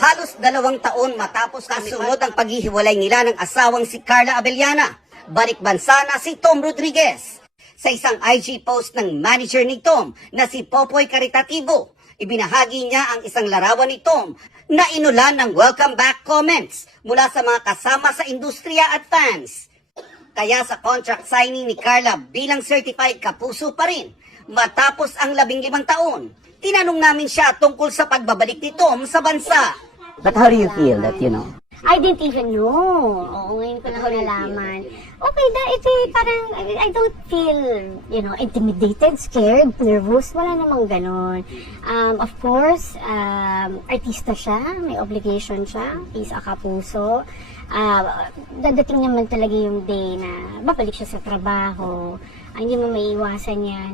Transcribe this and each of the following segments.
Halos 2 taon matapos kasunod ang paghihiwalay nila ng asawang si Carla Abellana, balik bansa na si Tom Rodriguez. Sa isang IG post ng manager ni Tom na si Popoy Caritativo, ibinahagi niya ang isang larawan ni Tom na inulan ng welcome back comments mula sa mga kasama sa industriya at fans. Kaya sa contract signing ni Carla bilang certified kapuso pa rin, matapos ang 15 taon, tinanong namin siya tungkol sa pagbabalik ni Tom sa bansa. But how do you feel that, I didn't even know. Oo, ngayon ko lang nalaman. Okay, ito parang, I don't feel, intimidated, scared, nervous. Wala namang ganon. Of course, artista siya, may obligation siya, he's a kapuso. Dadating naman talaga yung day na babalik siya sa trabaho. Hindi mo maiiwasan yan.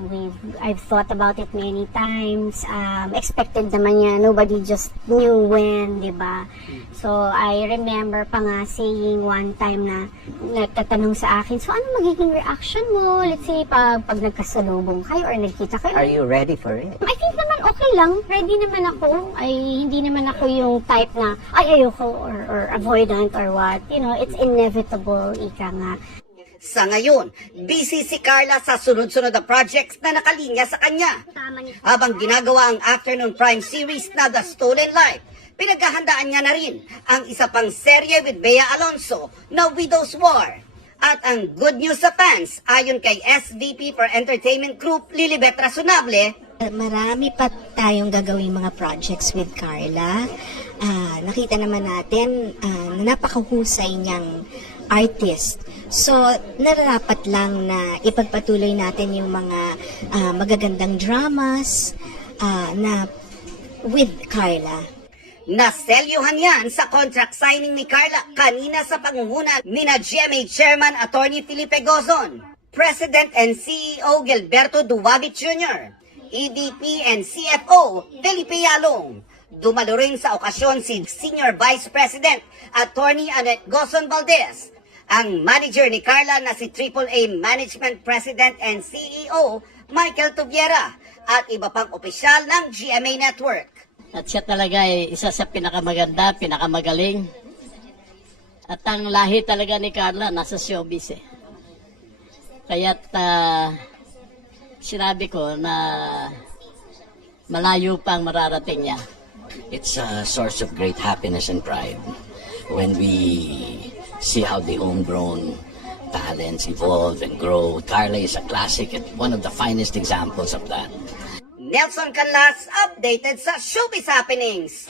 I've thought about it many times. Expected naman yan. Nobody just knew when, di ba? So, I remember pa nga saying one time na nagtatanong sa akin, so ano magiging reaction mo? Let's say, pag nagkasalubong kayo or nagkita kayo. Are you ready for it? I think naman okay lang. Ready naman ako. Hindi naman ako yung type na, ayoko or avoidant or what. It's inevitable, ika nga. Sa ngayon, busy si Carla sa sunod-sunod na projects na nakalinya sa kanya. Habang ginagawa ang afternoon prime series na The Stolen Life, pinaghahandaan niya na rin ang isa pang serye with Bea Alonso na Widow's War. At ang good news sa fans, ayon kay SVP for Entertainment Group Lilibet Razonable, marami pa tayong gagawing mga projects with Carla. Nakita naman natin na napakahusay niyang artist. So, nararapat lang na ipagpatuloy natin yung mga magagandang dramas na with Carla. naselyuhan yan sa contract signing ni Carla kanina sa pangunguna ni GMA Chairman Attorney Felipe Gozon, President and CEO Gilberto Duwabit Jr., EVP and CFO Felipe Yalong. Dumalo rin sa okasyon si Senior Vice President Attorney Annette Gozon Valdez, ang manager ni Carla na si AAA Management President and CEO Michael Tubiera at iba pang opisyal ng GMA Network. At siya talaga ay isa sa pinakamaganda, pinakamagaling. At ang lahi talaga ni Carla nasa showbiz eh. Kaya't sinabi ko na malayo pang mararating niya. It's a source of great happiness and pride when we see how the homegrown talents evolve and grow. Carla is a classic and one of the finest examples of that. Nelson Canlas, updated sa Showbiz Happenings.